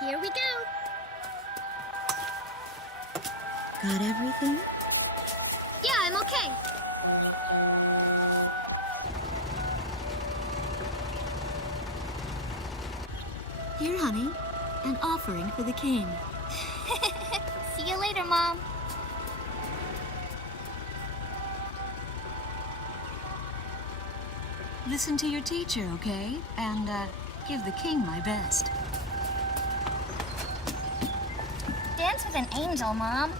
Here we go. Got everything? Yeah, I'm okay. Here, honey. An offering for the king. See you later, Mom. Listen to your teacher, okay? And, give the king my best. Dance with an angel, Mom.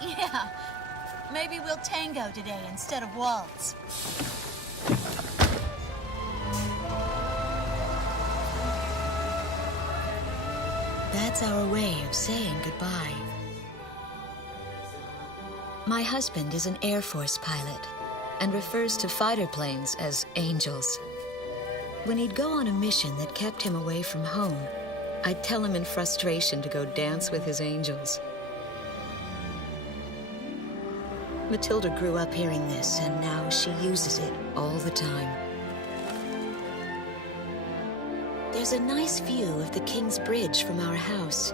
Yeah. Maybe we'll tango today instead of waltz. That's our way of saying goodbye. My husband is an Air Force pilot and refers to fighter planes as angels. When he'd go on a mission that kept him away from home, I'd tell him in frustration to go dance with his angels. Matilda grew up hearing this, and now she uses it all the time. There's a nice view of the King's Bridge from our house.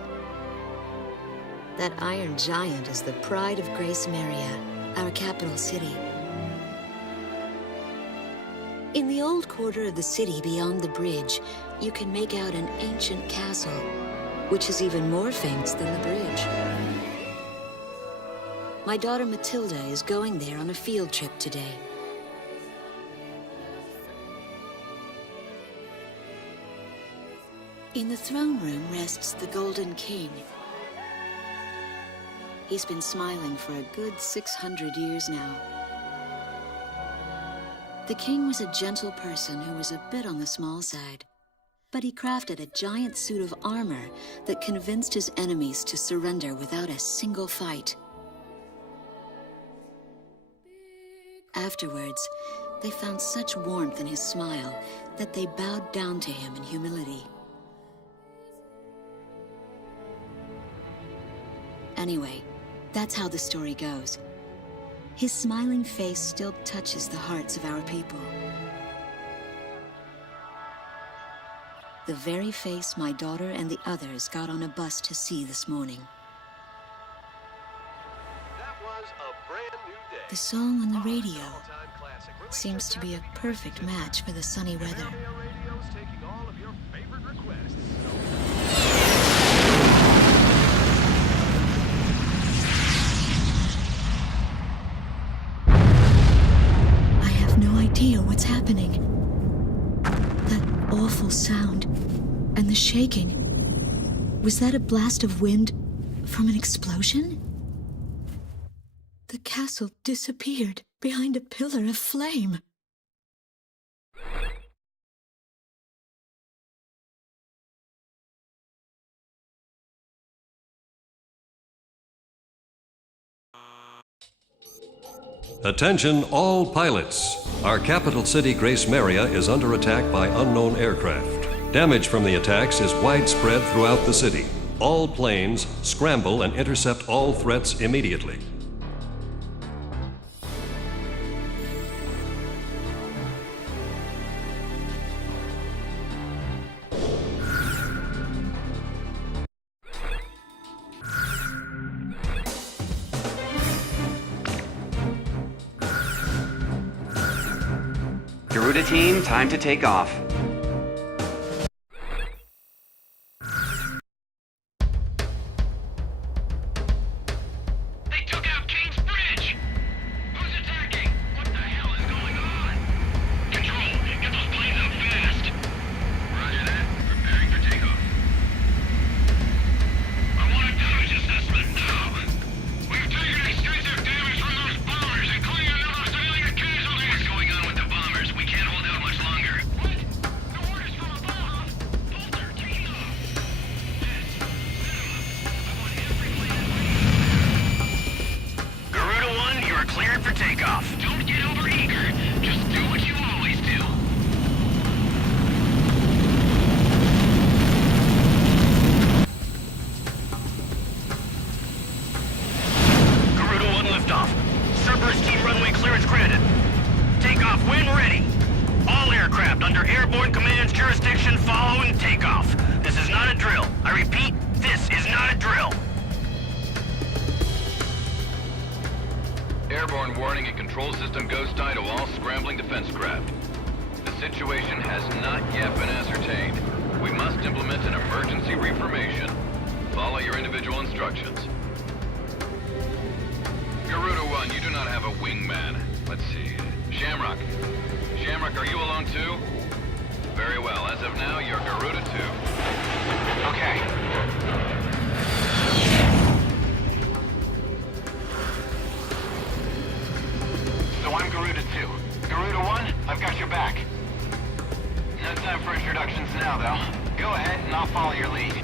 That iron giant is the pride of Gracemeria, our capital city. In the old quarter of the city beyond the bridge, you can make out an ancient castle, which is even more famous than the bridge. My daughter Matilda is going there on a field trip today. In the throne room rests the Golden King. He's been smiling for a good 600 years now. The king was a gentle person who was a bit on the small side, but he crafted a giant suit of armor that convinced his enemies to surrender without a single fight. Afterwards, they found such warmth in his smile that they bowed down to him in humility. Anyway, that's how the story goes. His smiling face still touches the hearts of our people. The very face my daughter and the others got on a bus to see this morning. That was a brand new day. The song on the radio seems to be a perfect match for the sunny weather. Radio's taking all of your favorite requests. I have no idea what's happening. That awful sound and the shaking. Was that a blast of wind from an explosion? The castle disappeared behind a pillar of flame. Attention all pilots. Our capital city, Gracemeria, is under attack by unknown aircraft. Damage from the attacks is widespread throughout the city. All planes scramble and intercept all threats immediately. Garuda team, time to take off. They took out King's Bridge! Who's attacking? What the hell is going on? Control, get those planes up fast! Roger that. Preparing for takeoff. I want a damage assessment now! We've taken extensive damage from those bombers, including a number of civilian casualties! What's going on with the bombers? We can't hold out much longer. What? Sound warning and control system ghost eye to all scrambling defense craft. The situation has not yet been ascertained. We must implement an emergency reformation. Follow your individual instructions. Garuda 1, you do not have a wingman. Let's see. Shamrock. Shamrock, are you alone too? Very well. As of now, you're Garuda 2. Okay. So I'm Garuda 2. Garuda 1, I've got your back. No time for introductions now, though. Go ahead and I'll follow your lead.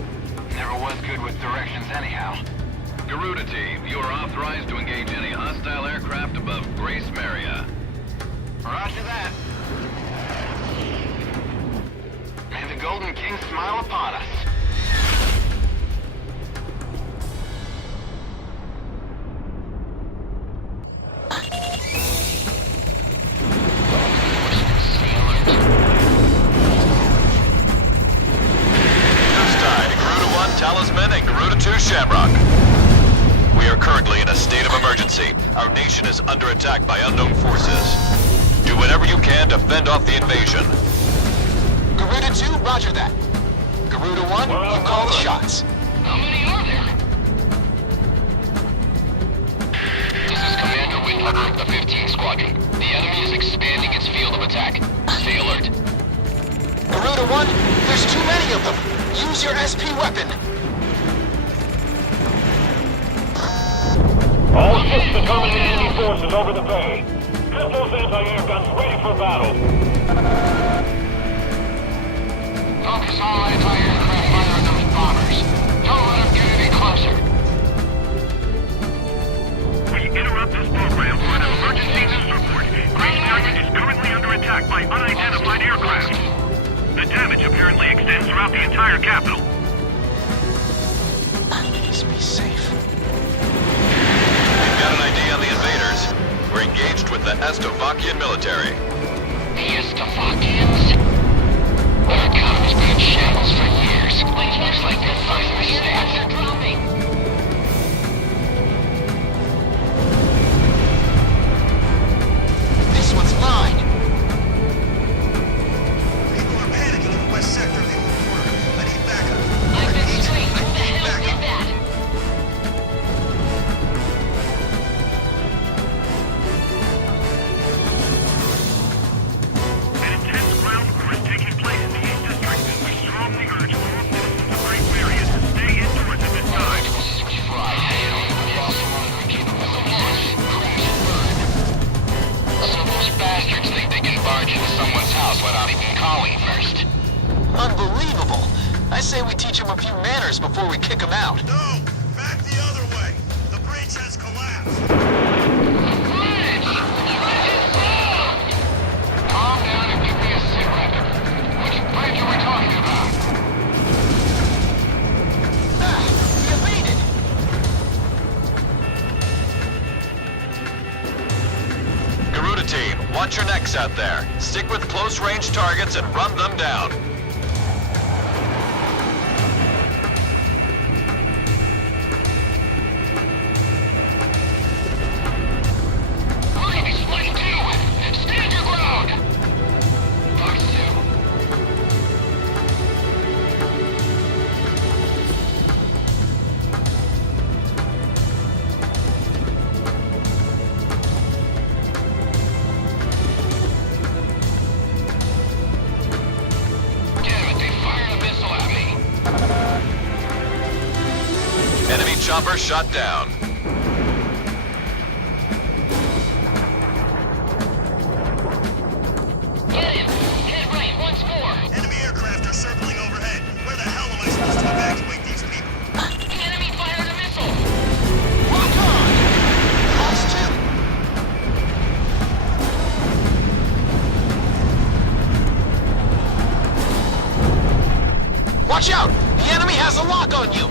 Never was good with directions anyhow. Garuda Team, you are authorized to engage any hostile aircraft above Gracemeria. Roger that. May the Golden King smile upon us. Talisman and Garuda 2 Shamrock. We are currently in a state of emergency. Our nation is under attack by unknown forces. Do whatever you can to fend off the invasion. Garuda 2, roger that. Garuda 1, you call the shots. How many are there? This is Commander Windhunter of the 15th Squadron. The enemy is expanding its field of attack. Stay alert. Garuda 1, there's too many of them. Use your SP weapon. All ships to terminate enemy forces over the bay. Get those anti-air guns ready for battle. Focus all anti-aircraft fire on those bombers. Don't let them get any closer. We interrupt this program for an emergency news report. Gracemeria is currently under attack by unidentified aircraft. The damage apparently extends throughout the entire capital. Please be safe. We've got an ID on the invaders. We're engaged with the Estovakian military. The Estovakians? Their economy's been in shambles for years. Looks like they're finally stacked. They're dropping. This one's mine. People are panicking in the west sector of the old quarter. I need backup. I've been Agent, straight. I Who the need hell did backup. that? An intense ground war is taking place in the East District. We strongly urge all citizens of Gracemeria to stay indoors at this time. Switch fried. We also monitor capable of launch, crash, and burn. So those bastards think they can barge into someone's house without even calling first. Unbelievable. I say we teach them a few manners before we kick them out. No! Back the other way! The bridge has collapsed! Calm down and give me a sit rep. Which bridge are we talking about? We evaded. Garuda Team, watch your necks out there. Stick with close-range targets and run them down. Enemy split 2! Stand your ground! Fox 2. Damn it, they fired a missile at me! Enemy chopper shot down. Get him! Head right, once more! Enemy aircraft are circling overhead. Where the hell am I supposed to evacuate these people? The enemy fired a missile! Rock on. Fox 2. Watch out! The enemy has a lock on you!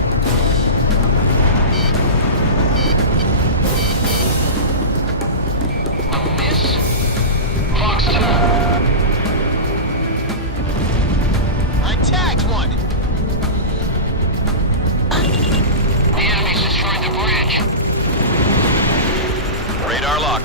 A miss? Fox 2. I tagged one! The enemy's destroyed the bridge. Radar lock.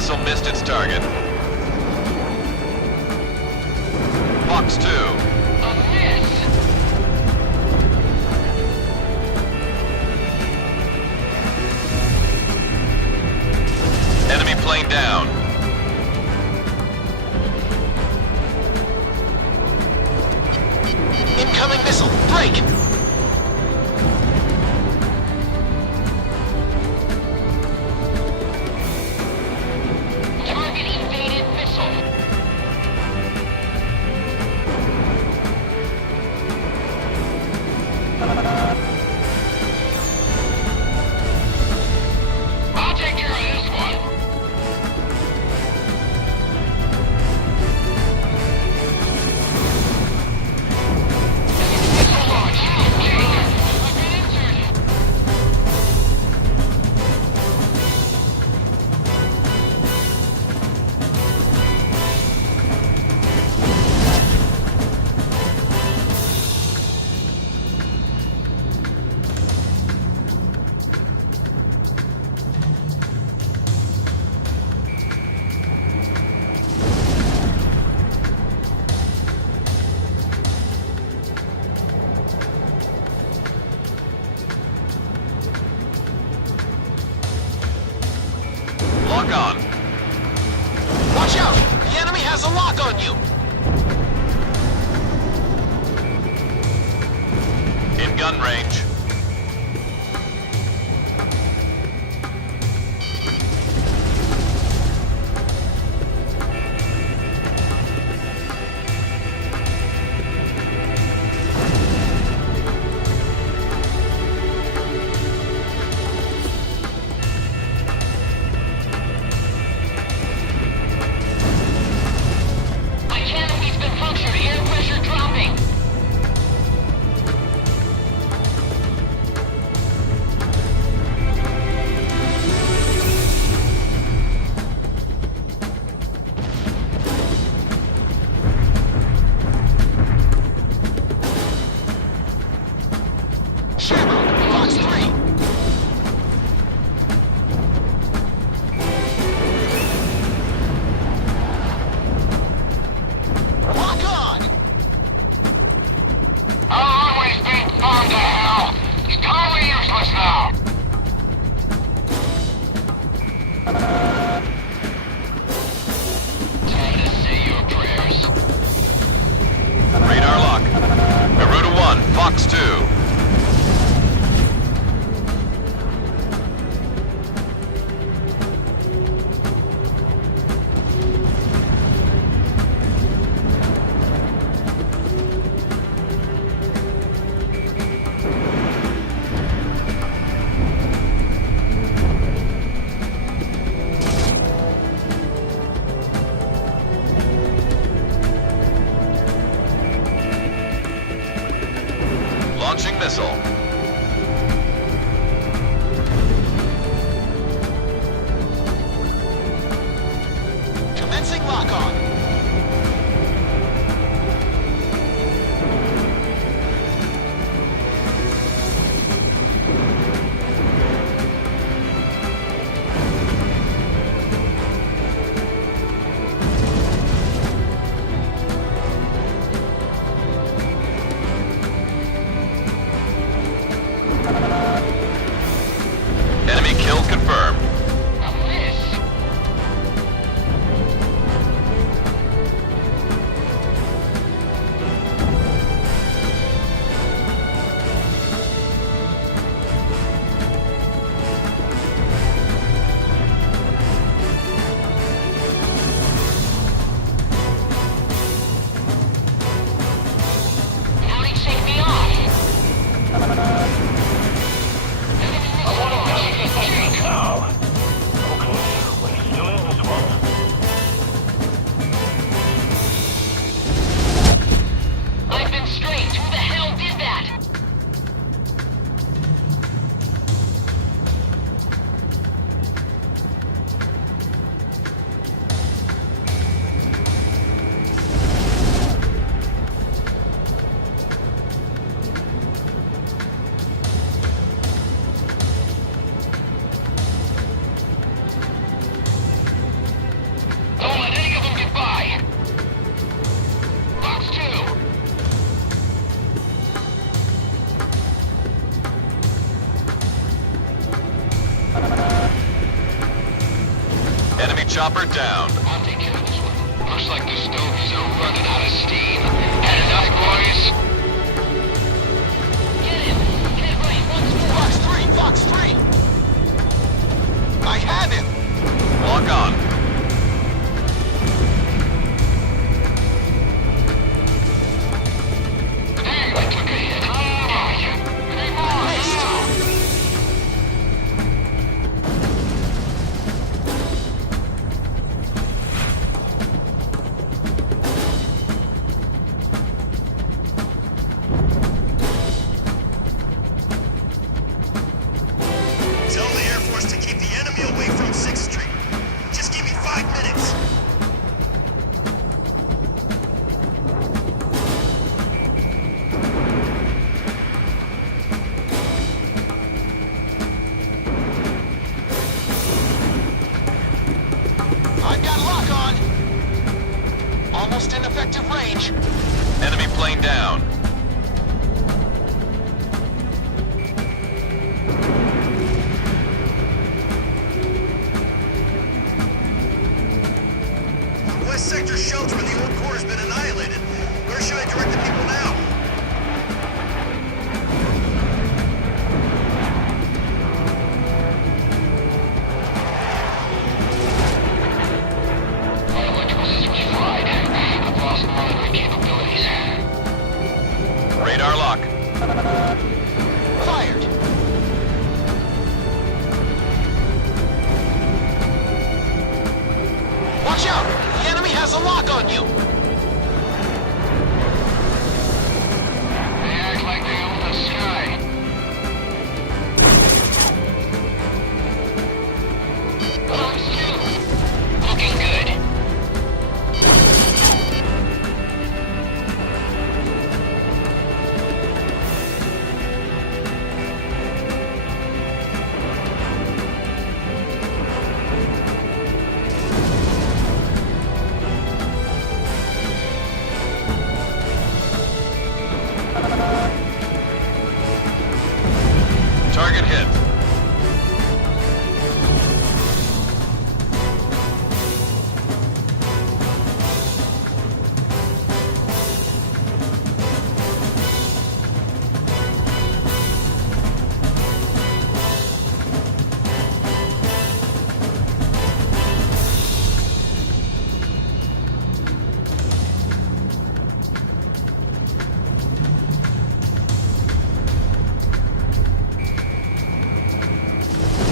Missile missed its target. Fox 2. A miss! Enemy plane down. Incoming missile! Break! Target evaded missile. I'll take care of this one. Missile launch. Okay. I've been injured. Lock on. Watch out! The enemy has a lock on you! In gun range. My cannon's been punctured. Air pressure dropping. Shamrock, Fox 3. Lock on! Our runway's being bombed to hell. It's totally useless now. Time to say your prayers. Radar lock. Garuda 1, Fox 2. Launching missile. Commencing lock on. Enemy chopper down. I'll take care of this one. Looks like the stogies are running out of steam. Had enough, boys? Get him! Get ready once more! Fox 3! I have him! Lock on. Dang, I took a hit. Three more! Tell the Air Force to keep the enemy away from 6th Street. Just give me 5 minutes. I've got lock on! Almost in effective range. Enemy plane down. West Sector shelter in the old core has been annihilated. Where should I direct the people now? My electrical system's fried. I've lost monitoring capabilities. Radar lock. Fired! Watch out! The enemy has a lock on you! They act like they own the sky. Bombs two. Looking good. Target hit.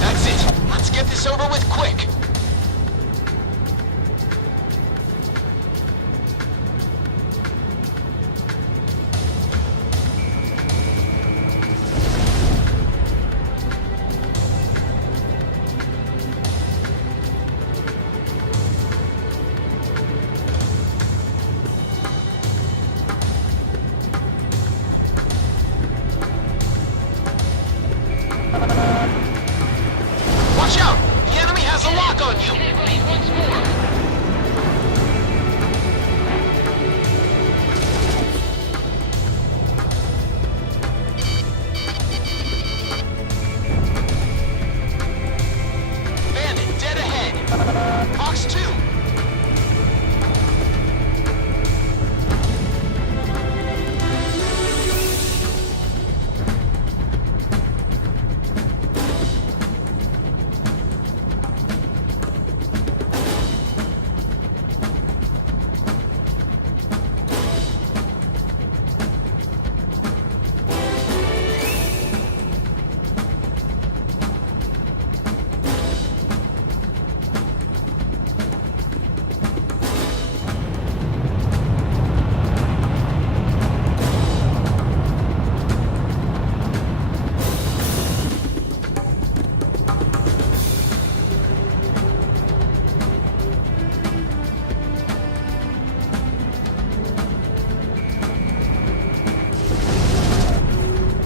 That's it. Let's get this over with quick. Watch out! The enemy has a lock on you! Get ready once more. Bandit, dead ahead! Fox 2!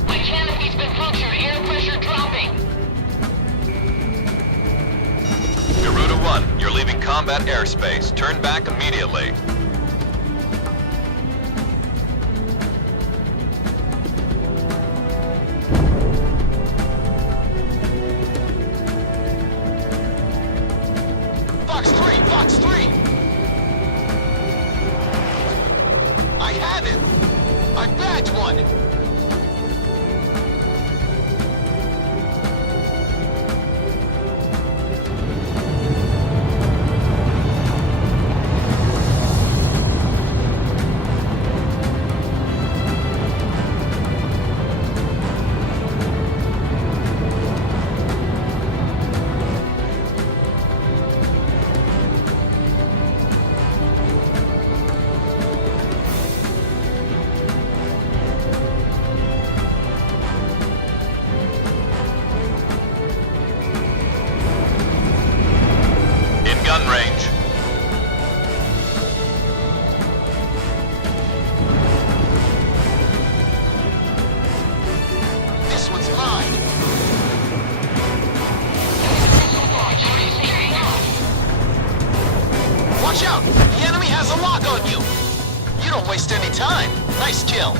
My canopy's been punctured. Air pressure dropping. Garuda 1, you're leaving combat airspace. Turn back immediately. Fox Fox 3! Fox 3! I have him! I bagged one! Gun range. This one's mine. Watch out! The enemy has a lock on you! You don't waste any time. Nice kill.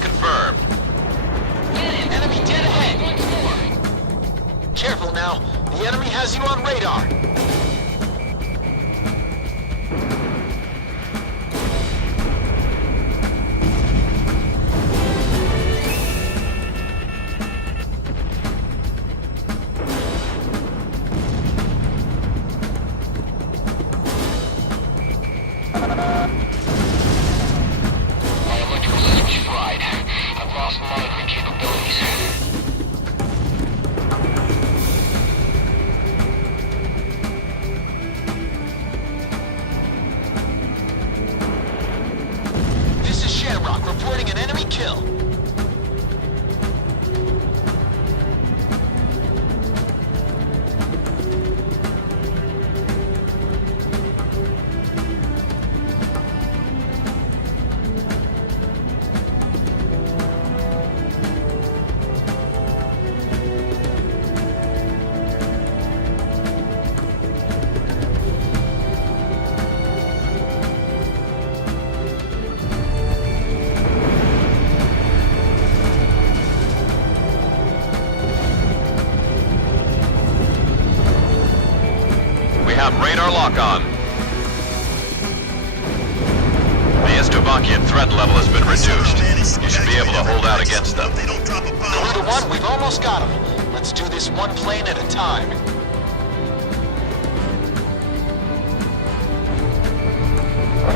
Confirmed. Enemy dead ahead. Careful now. The enemy has you on radar. Reporting an enemy kill. Radar lock on. The Slovakian threat level has been reduced. You should be able to hold out against them. Garuda 1, we've almost got them. Let's do this one plane at a time.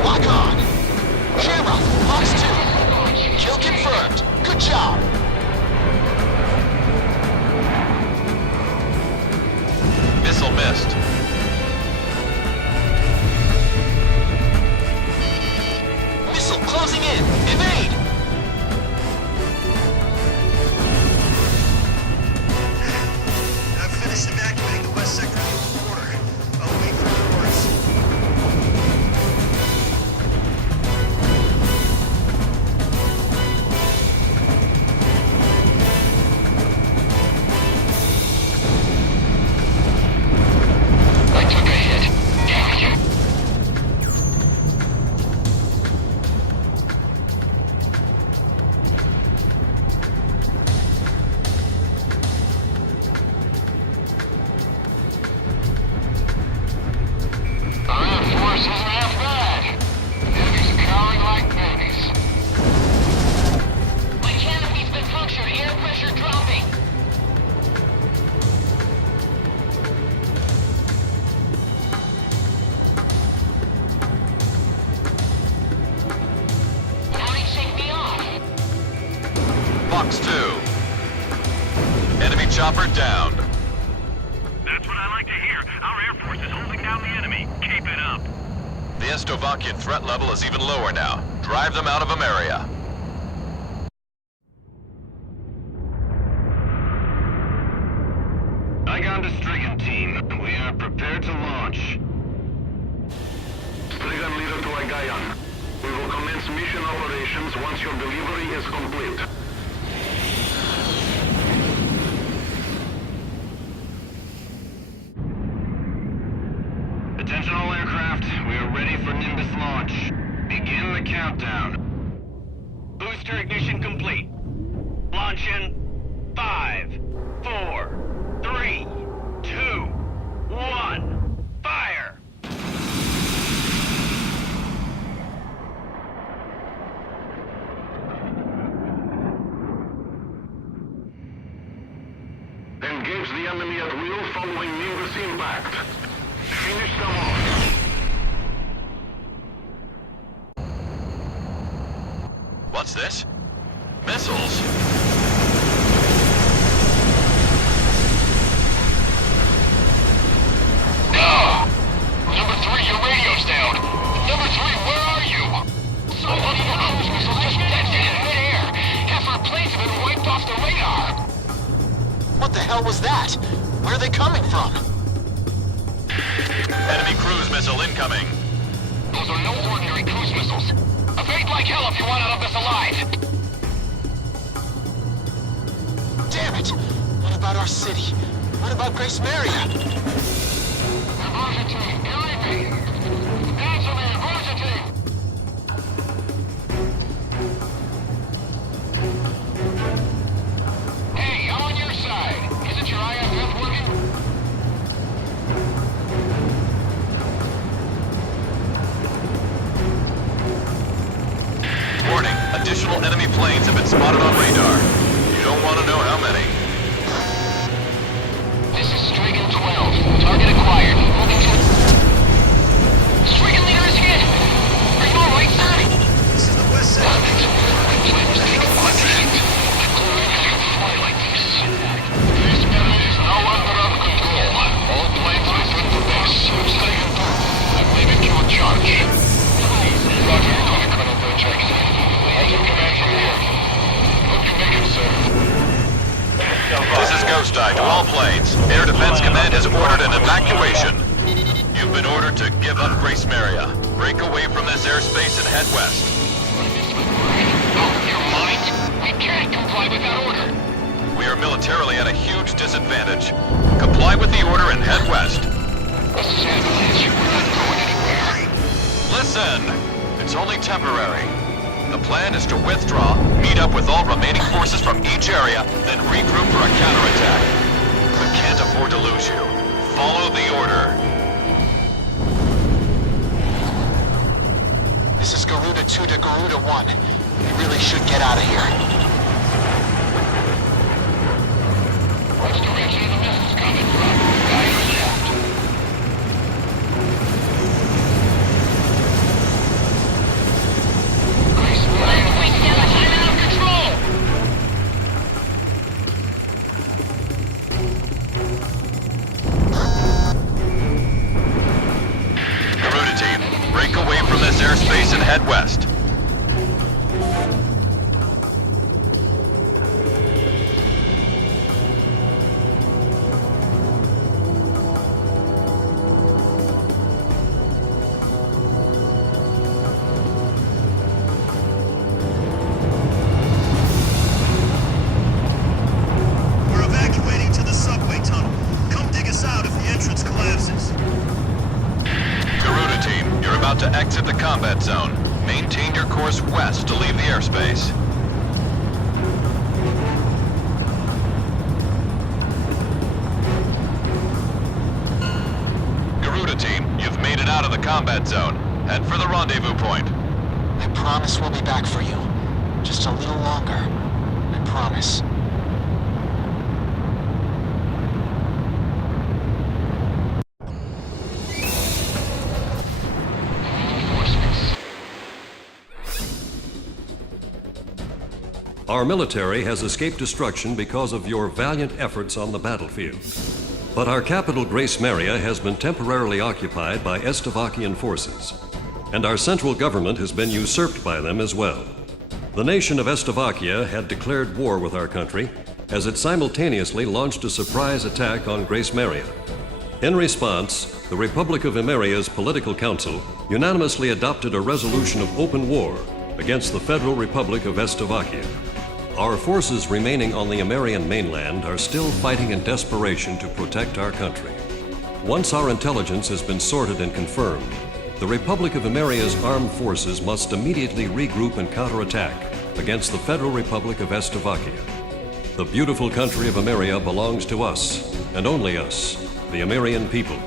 Lock on. Shamrock, Fox 2. Kill confirmed. Good job. Missile missed. Closing in. Evade! I've finished evacuating Fox 2. Enemy chopper downed. That's what I like to hear. Our Air Force is holding down the enemy. Keep it up. The Estovakian threat level is even lower now. Drive them out of Ameria. Igon to Strigan team. We are prepared to launch. Strigan leader to Igayan. We will commence mission operations once your delivery is complete. Attention all aircraft. We are ready for Nimbus launch. Begin the countdown. Booster ignition complete. Launch in 5, 4, 3, 2, 1. Fire! Engage the enemy at will following Nimbus impact. Finish them off. What's this? Missiles? No! Number 3, your radio's down. Number 3, where are you? Somebody in the cruise missile just detonated in midair. Half our planes have been wiped off the radar. What the hell was that? Where are they coming from? Enemy cruise missile incoming. Those are no ordinary cruise missiles. Evade like hell if you want out of this alive. Damn it! What about our city? What about Gracemeria? Emergency, hearing me. Answer me, emergency. Hey, I'm on your side. Isn't your IFF working? Warning, additional enemy planes have been spotted on radar. You don't want to know how many. This is Strigan 12. Target acquired. Moving to... Strigan leader is hit! Are you alright, sir? This is the West Side. Flames take a bunch of hit. The Colonials can fly like this. This area is now under our control. All planes return to base. Strigan 2. I'm leaving you in charge. Roger, Lieutenant Colonel Burchak. I'll take command from here. Hope you make it, sir. This is Ghost Eye to all planes. Air Defense Command has ordered an evacuation. You've been ordered to give up Gracemeria. Break away from this airspace and head west. Oh, your mind? We can't comply with that order. We are militarily at a huge disadvantage. Comply with the order and head west. This is Avalanche. We're not going anywhere. Listen! It's only temporary. The plan is to withdraw, meet up with all remaining forces from each area, then regroup for a counterattack. We can't afford to lose you. Follow the order. This is Garuda 2 to Garuda 1. We really should get out of here. What's the direction of the missiles coming from? Right or left? Gracemeria, I'm out of control! Garuda team, break away from this airspace and head west. We're evacuating to the subway tunnel. Come dig us out if the entrance collapses. Garuda team, you're about to exit the combat zone. Maintain your course west to leave the airspace. Garuda team, you've made it out of the combat zone. Head for the rendezvous point. I promise we'll be back for you. Just a little longer. I promise. Our military has escaped destruction because of your valiant efforts on the battlefield. But our capital, Gracemeria, has been temporarily occupied by Estavakian forces, and our central government has been usurped by them as well. The nation of Estavakia had declared war with our country as it simultaneously launched a surprise attack on Gracemeria. In response, the Republic of Imeria's Political Council unanimously adopted a resolution of open war against the Federal Republic of Estavakia. Our forces remaining on the Imerian mainland are still fighting in desperation to protect our country. Once our intelligence has been sorted and confirmed, the Republic of Imeria's armed forces must immediately regroup and counterattack against the Federal Republic of Estavakia. The beautiful country of Imeria belongs to us, and only us, the Imerian people.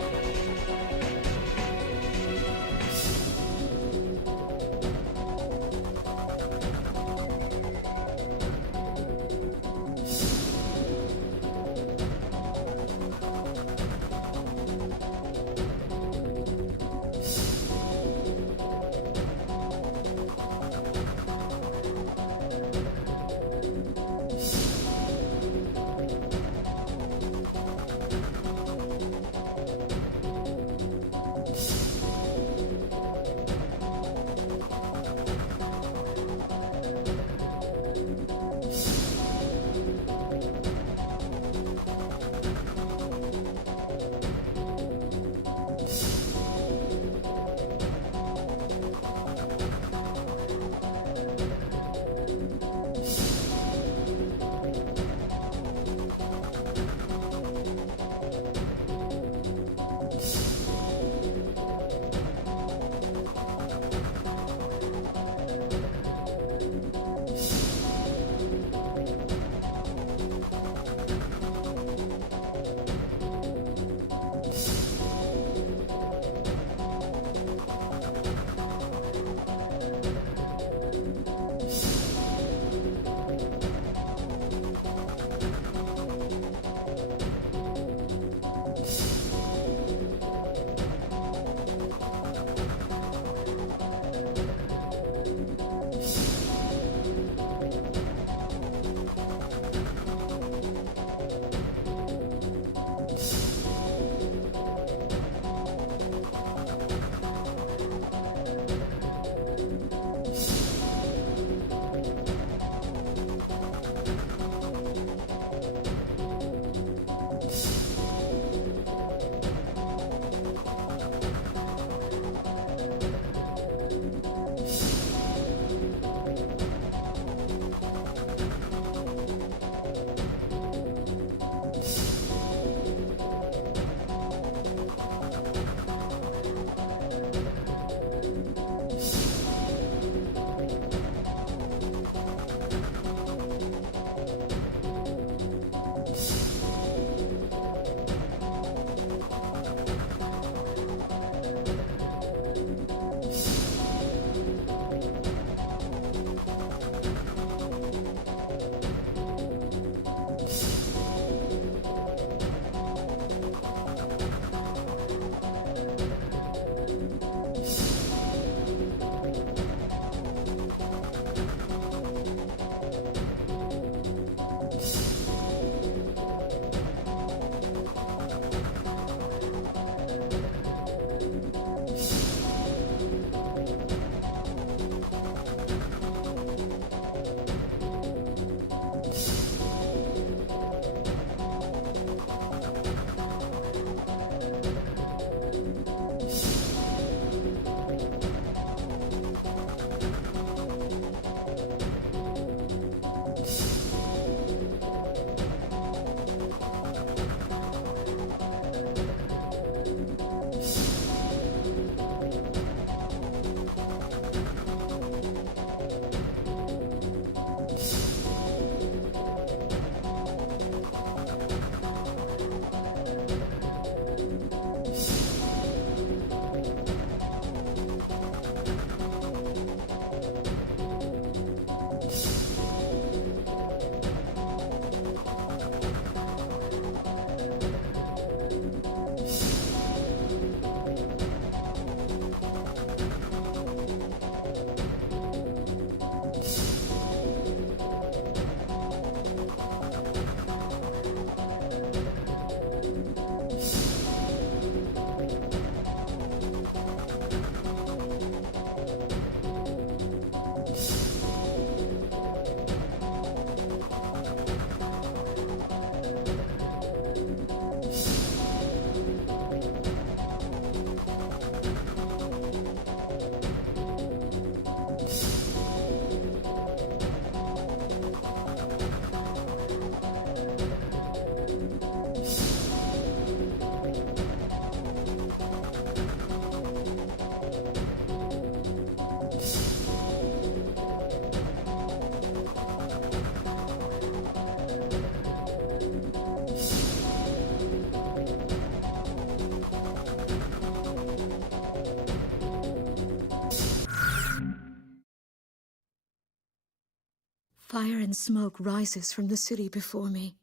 Fire and smoke rises from the city before me.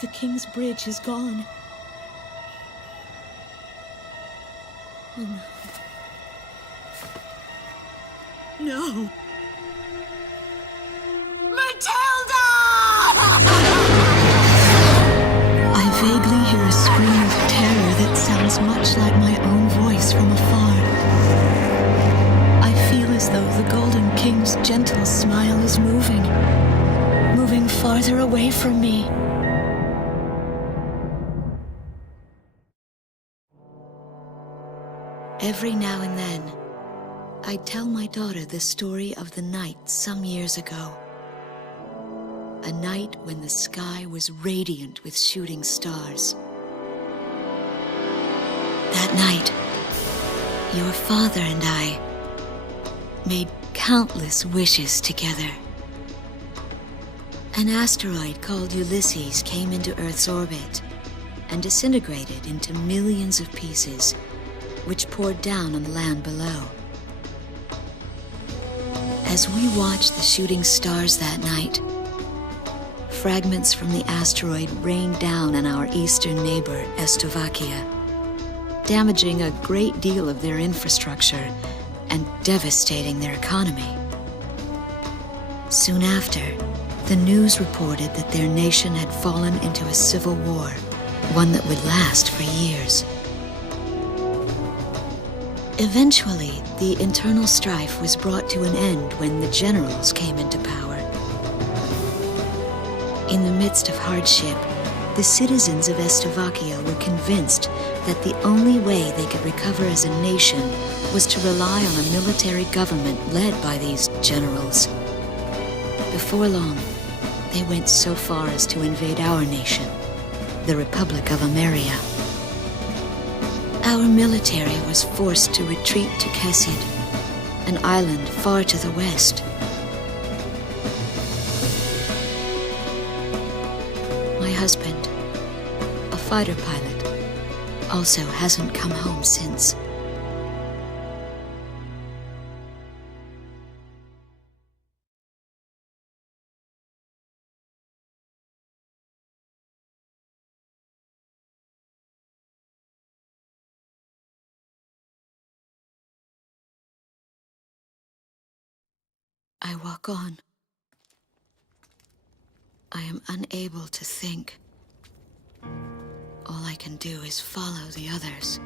The King's Bridge is gone. Oh no. No! Matilda! I vaguely hear a scream of terror that sounds much like my own voice from afar. I feel as though the Golden King's gentle smile is moving farther away from me. Every now and then, I tell my daughter the story of the night some years ago. A night when the sky was radiant with shooting stars. That night, your father and I made countless wishes together. An asteroid called Ulysses came into Earth's orbit and disintegrated into millions of pieces, which poured down on the land below. As we watched the shooting stars that night, fragments from the asteroid rained down on our eastern neighbor, Slovakia, damaging a great deal of their infrastructure and devastating their economy. Soon after, the news reported that their nation had fallen into a civil war, one that would last for years. Eventually, the internal strife was brought to an end when the generals came into power. In the midst of hardship, the citizens of Slovakia were convinced that the only way they could recover as a nation was to rely on a military government led by these generals. Before long, they went so far as to invade our nation, the Republic of Ameria. Our military was forced to retreat to Kesid, an island far to the west. My husband, a fighter pilot, also hasn't come home since. I walk on. I am unable to think. All I can do is follow the others.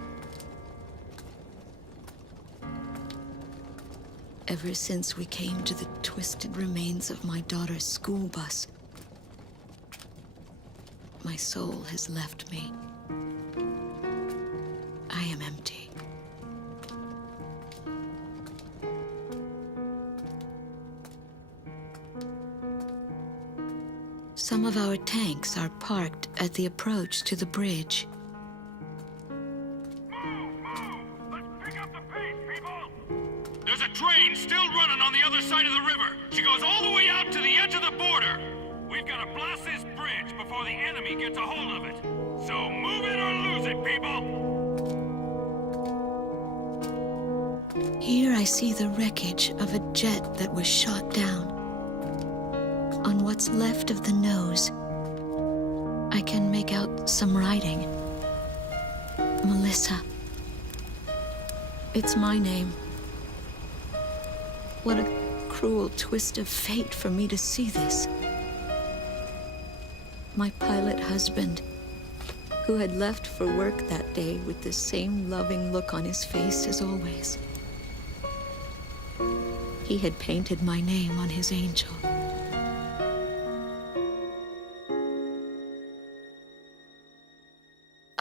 Ever since we came to the twisted remains of my daughter's school bus, my soul has left me. I am empty. Some of our tanks are parked at the approach to the bridge. Let's pick up the pace, people! There's a train still running on the other side of the river. She goes all the way out to the edge of the border. We've got to blast this bridge before the enemy gets a hold of it. So move it or lose it, people! Here I see the wreckage of a jet that was shot down. On what's left of the nose, I can make out some writing. Melissa. It's my name. What a cruel twist of fate for me to see this. My pilot husband, who had left for work that day with the same loving look on his face as always. He had painted my name on his angel.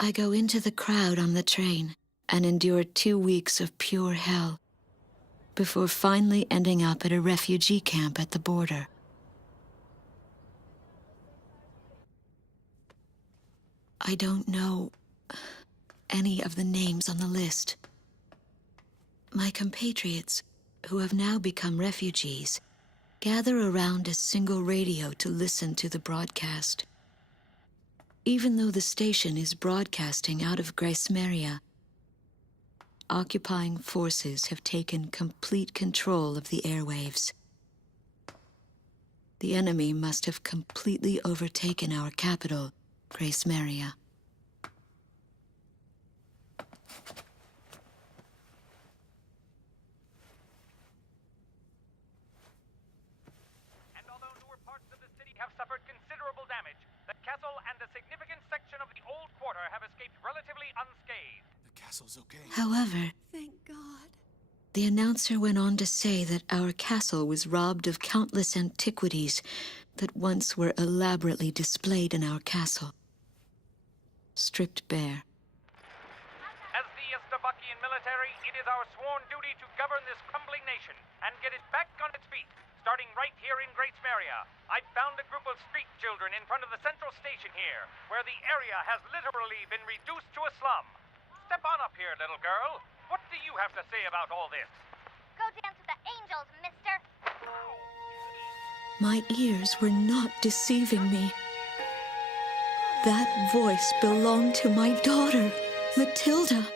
I go into the crowd on the train and endure 2 weeks of pure hell before finally ending up at a refugee camp at the border. I don't know any of the names on the list. My compatriots, who have now become refugees, gather around a single radio to listen to the broadcast. Even though the station is broadcasting out of Gracemeria, occupying forces have taken complete control of the airwaves. The enemy must have completely overtaken our capital, Gracemeria. And although newer parts of the city have suffered considerable damage, the castle and a significant section of the old quarter have escaped relatively unscathed. The castle's okay. However, Thank God. the announcer went on to say that our castle was robbed of countless antiquities that once were elaborately displayed in our castle. Stripped bare. As the Estabakian military, it is our sworn duty to govern this crumbling nation and get it back on its feet, starting right here in Gracemeria. I found a group of street children in front of the central station here, where the area has literally been reduced to a slum. Step on up here, little girl. What do you have to say about all this? Go dance with the angels, mister. My ears were not deceiving me. That voice belonged to my daughter, Matilda.